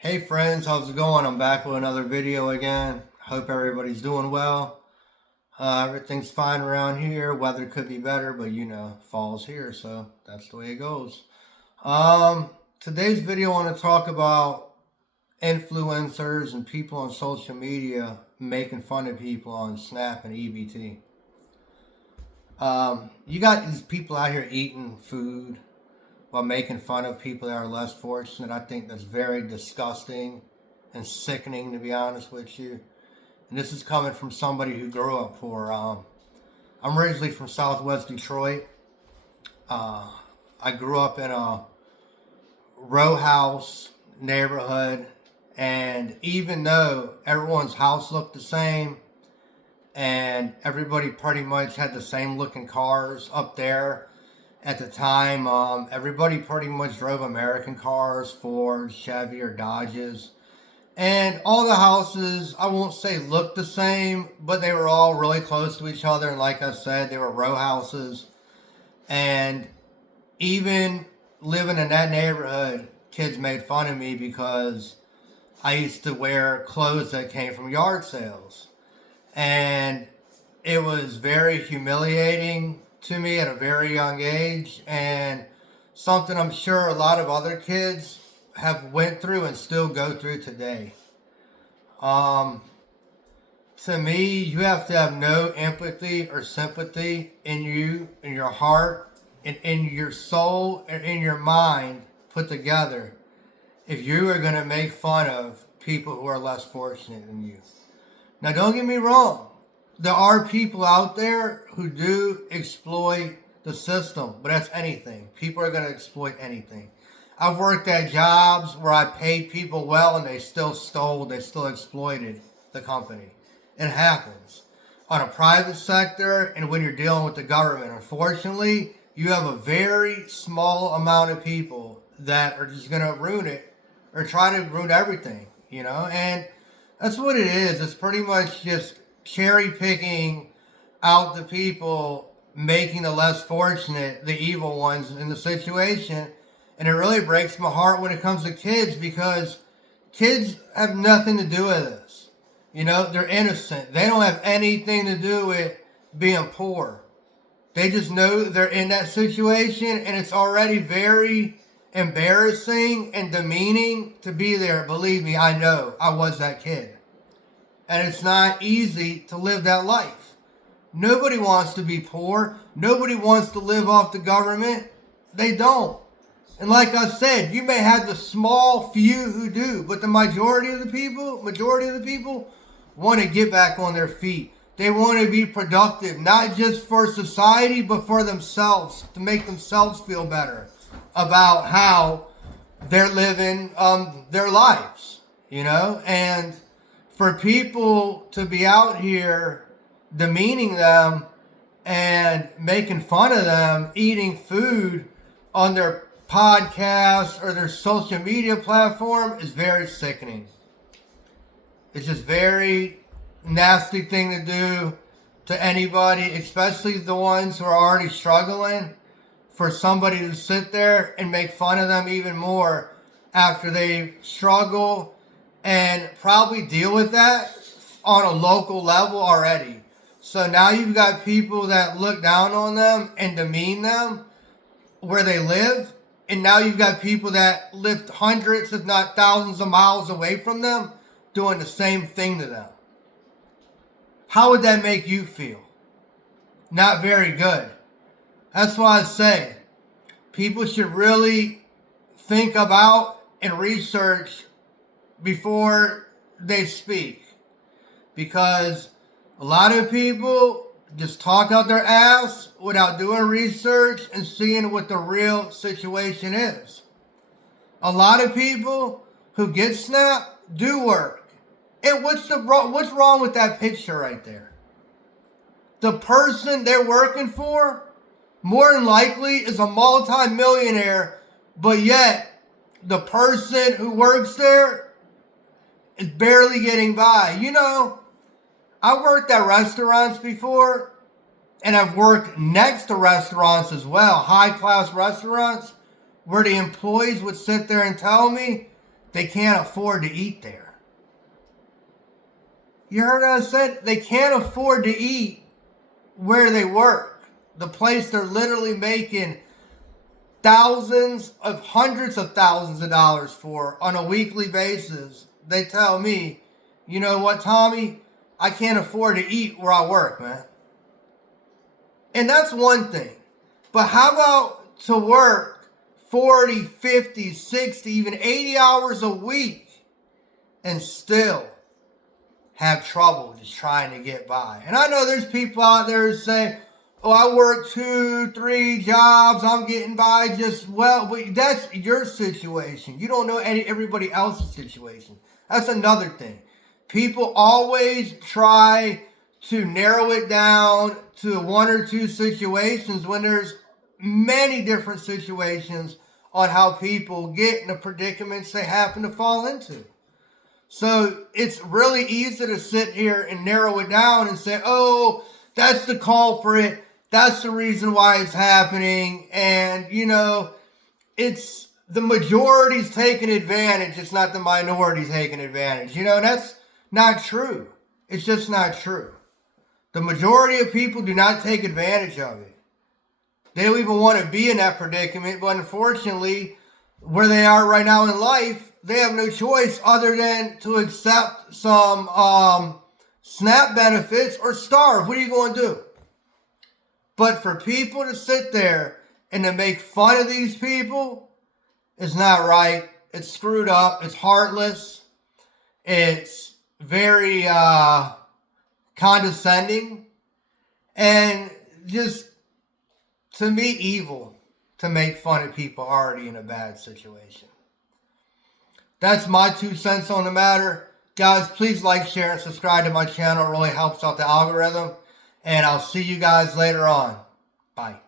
Hey friends, how's it going? I'm back with another video again. Hope everybody's doing well. Everything's fine around here. Weather could be better, but fall's here, so that's the way it goes. Today's video, I want to talk about influencers and people on social media making fun of people on Snap and EBT. You got these people out here eating food while making fun of people that are less fortunate. I think that's very disgusting and sickening, to be honest with you. And this is coming from somebody who grew up poor. I'm originally from Southwest Detroit. I grew up in a row house neighborhood, and even though everyone's house looked the same and everybody pretty much had the same looking cars up there, at the time, everybody pretty much drove American cars, Ford, Chevy, or Dodges. And all the houses, I won't say looked the same, but they were all really close to each other. And like I said, they were row houses. And even living in that neighborhood, kids made fun of me because I used to wear clothes that came from yard sales. And it was very humiliating to me at a very young age, and something I'm sure a lot of other kids have went through and still go through today. To me, you have to have no empathy or sympathy in you, in your heart, and in your soul, and in your mind put together if you are going to make fun of people who are less fortunate than you. Now, don't get me wrong. There are people out there who do exploit the system, but that's anything. People are going to exploit anything. I've worked at jobs where I paid people well and they still stole, they still exploited the company. It happens. On a private sector and when you're dealing with the government, unfortunately, you have a very small amount of people that are just going to ruin it or try to ruin everything, and that's what it is. It's pretty much just cherry picking out the people, making the less fortunate the evil ones in the situation. And it really breaks my heart when it comes to kids, because kids have nothing to do with this. They're innocent. They don't have anything to do with being poor. They just know they're in that situation, and it's already very embarrassing and demeaning to be there. Believe me, I know. I was that kid. And it's not easy to live that life. Nobody wants to be poor. Nobody wants to live off the government. They don't. And like I said, you may have the small few who do, but the majority of the people want to get back on their feet. They want to be productive, not just for society, but for themselves, to make themselves feel better about how they're living their lives, and for people to be out here demeaning them and making fun of them eating food on their podcast or their social media platform is very sickening. It's just very nasty thing to do to anybody, especially the ones who are already struggling, for somebody to sit there and make fun of them even more after they struggle and probably deal with that on a local level already. So now you've got people that look down on them and demean them where they live. And now you've got people that live hundreds, if not thousands of miles away from them doing the same thing to them. How would that make you feel? Not very good. That's why I say people should really think about and research before they speak, because a lot of people just talk out their ass without doing research and seeing what the real situation is. A lot of people who get Snap do work. And what's wrong with that picture right there? The person they're working for more than likely is a multi-millionaire, but yet the person who works there is barely getting by. I worked at restaurants before, and I've worked next to restaurants as well, high-class restaurants, where the employees would sit there and tell me they can't afford to eat there. You heard what I said? They can't afford to eat where they work. The place they're literally making thousands of hundreds of thousands of dollars for on a weekly basis. They tell me, you know what, Tommy? I can't afford to eat where I work, man. And that's one thing. But how about to work 40, 50, 60, even 80 hours a week and still have trouble just trying to get by? And I know there's people out there who say, oh, I work 2, 3 jobs, I'm getting by just well. But that's your situation. You don't know everybody else's situation. That's another thing. People always try to narrow it down to 1 or 2 situations when there's many different situations on how people get in the predicaments they happen to fall into. So it's really easy to sit here and narrow it down and say, oh, that's the culprit. That's the reason why it's happening. And, you know, it's the majority's taking advantage. It's not the minority taking advantage. You know, and that's not true. It's just not true. The majority of people do not take advantage of it. They don't even want to be in that predicament. But unfortunately, where they are right now in life, they have no choice other than to accept some SNAP benefits or starve. What are you going to do? But for people to sit there and to make fun of these people is not right. It's screwed up. It's heartless. It's very condescending. And just, to me, evil to make fun of people already in a bad situation. That's my 2 cents on the matter. Guys, please like, share, and subscribe to my channel. It really helps out the algorithm. And I'll see you guys later on. Bye.